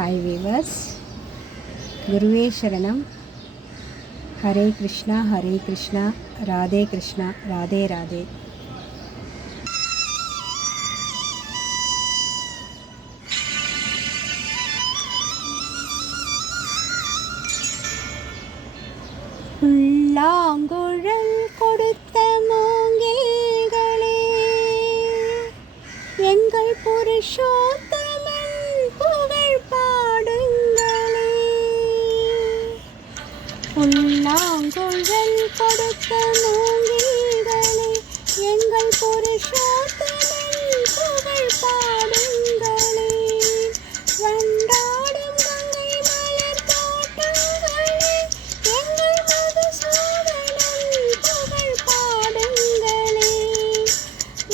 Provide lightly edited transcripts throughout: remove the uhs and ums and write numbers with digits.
Hi viewers, குருவே சரணம். ஹரே கிருஷ்ணா ஹரே கிருஷ்ணா, ராதே கிருஷ்ணா ராதே ராதே. புல்லாங்குழல் கொடுத்த மூங்கில்களே, எங்கள் புருஷோத்தமன் புகழ் பாடுங்களே. புல்லாங்குழல் கொடுத்த மூங்கில்களே, எங்கள் புருஷோத்தமன் புகழ் பாடுங்களே. வண்டாடும் கங்கை மலர் தோட்டங்களே, எங்கள் மதுசூதனன் புகழ் பாடுங்களே.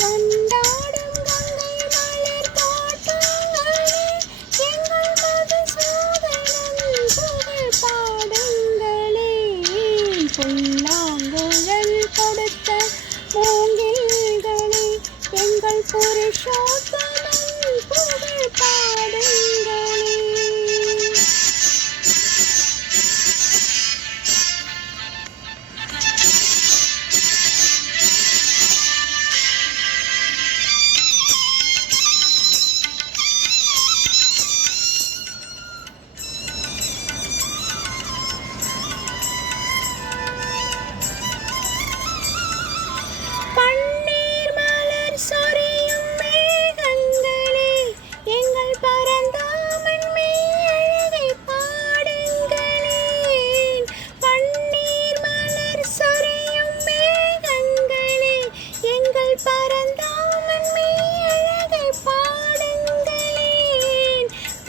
வண்டாடும் கங்கை மலர் தோட்டங்களே, எங்கள் மதுசூதனன் புகழ் பாடுங்களே. புல்லாங்குழல் கொடுத்த மூங்கில்களே, எங்கள் புருஷோத்தமன் புகழ் பாடுங்களே. பன்னீர் மலர் சொரியும் மேகங்களே, எங்கள் பரந்தாமன் மெய்யழகை பாடுங்களேன். பன்னீர் மலர் சொரியும் மேகங்களே, எங்கள் பரந்தாமன் மெய்யழகை பாடுங்களேன்.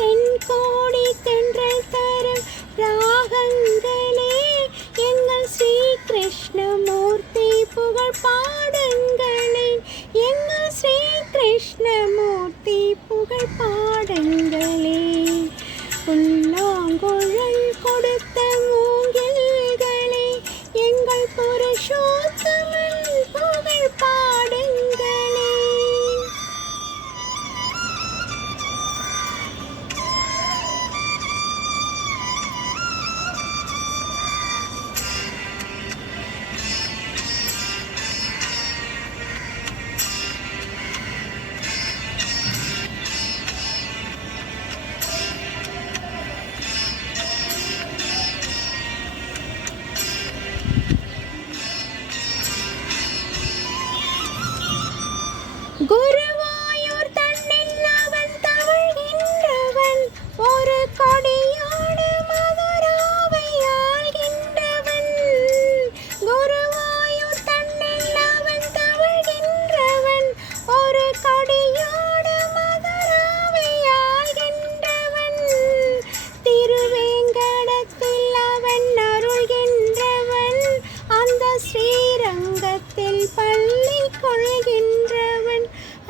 தென்கோடி தென்றல் தரும் ராகங்களே, எங்கள் ஸ்ரீ கிருஷ்ணமூர்த்தி புகழ் பாடுங்களேன். எங்கள் ஸ்ரீ கிருஷ்ணமூர்த்தி புகழ் பாடுங்களேன். புல்லாங்குழல் கொடுத்த மூங்கில்களே, எங்கள் புருஷோத்தமன் புகழ் பாடுங்களேன். குருவாயூர் தன்னில் அவன் தவழ்கின்றவன், ஒரு கொடியோடு மதுராவை ஆள்கின்றவன். குருவாயூர் தன்னில் அவன் தவழ்கின்றவன், ஒரு கொடியோடு மதுராவை ஆள்கின்றவன். திருவேங்கடத்தில் அவன் அருள்கின்றவன், அந்த ஸ்ரீரங்கத்தில் பள்ளி கொள்கின்றவன்,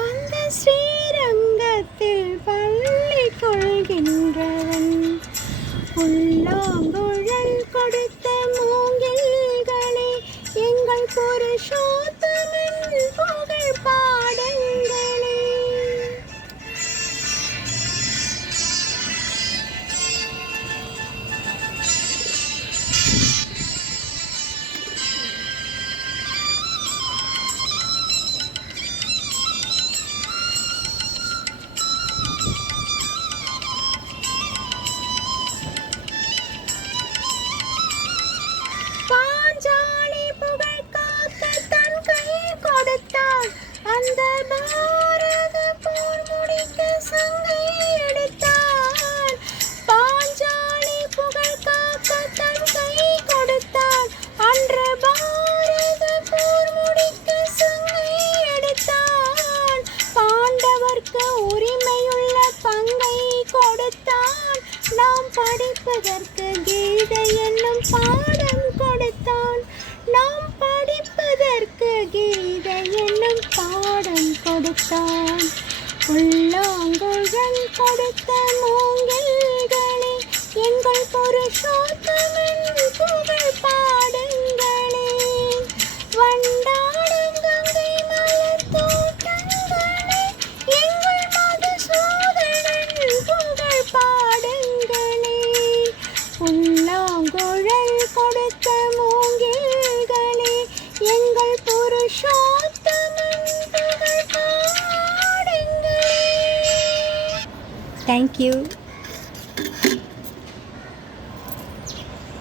அந்த ஸ்ரீரங்கத்தில் பள்ளி கொள்கின்றவன். புல்லாங்குழல் கொடுத்த மூங்கில்களே, எங்கள் புருஷோத்தமன் புகழ் பாடுங்களே. பாஞ்சாலி புகழ் காக்க தன் கை கொடுத்தாள், அந்த பாரத போர் முடிக்க சங்கை எடுத்தாள். பாஞ்சாலி புகழ் காக்க தன் கை கொடுத்தாள், அன்று பாரத போர் முடிக்க சங்கை எடுத்தாள். பாண்டவர்க்கு உரிமையுள்ள பங்கை கொடுத்தான், நாம் படிப்பதற்கு கீதை என்னும் பாடம் கொடுத்தான். நாம் படிப்பதற்கு கீதை என்னும் பாடம் கொடுத்தான். புல்லாங்குழல் கொடுத்த மூங்கில்களே, எங்கள் புருஷோத்தமன் புகழ் பாடுங்களே. வண்டாடும் கங்கை மலர் தோட்டங்களே, எங்கள் மதுசூதனன் புகழ் பாடுங்களே. பூங்குழல் கொடுத்த மூங்கில்களே எங்கள் புருஷோத்தமன் புகழ் பாடுங்களே. தேங்க்யூ.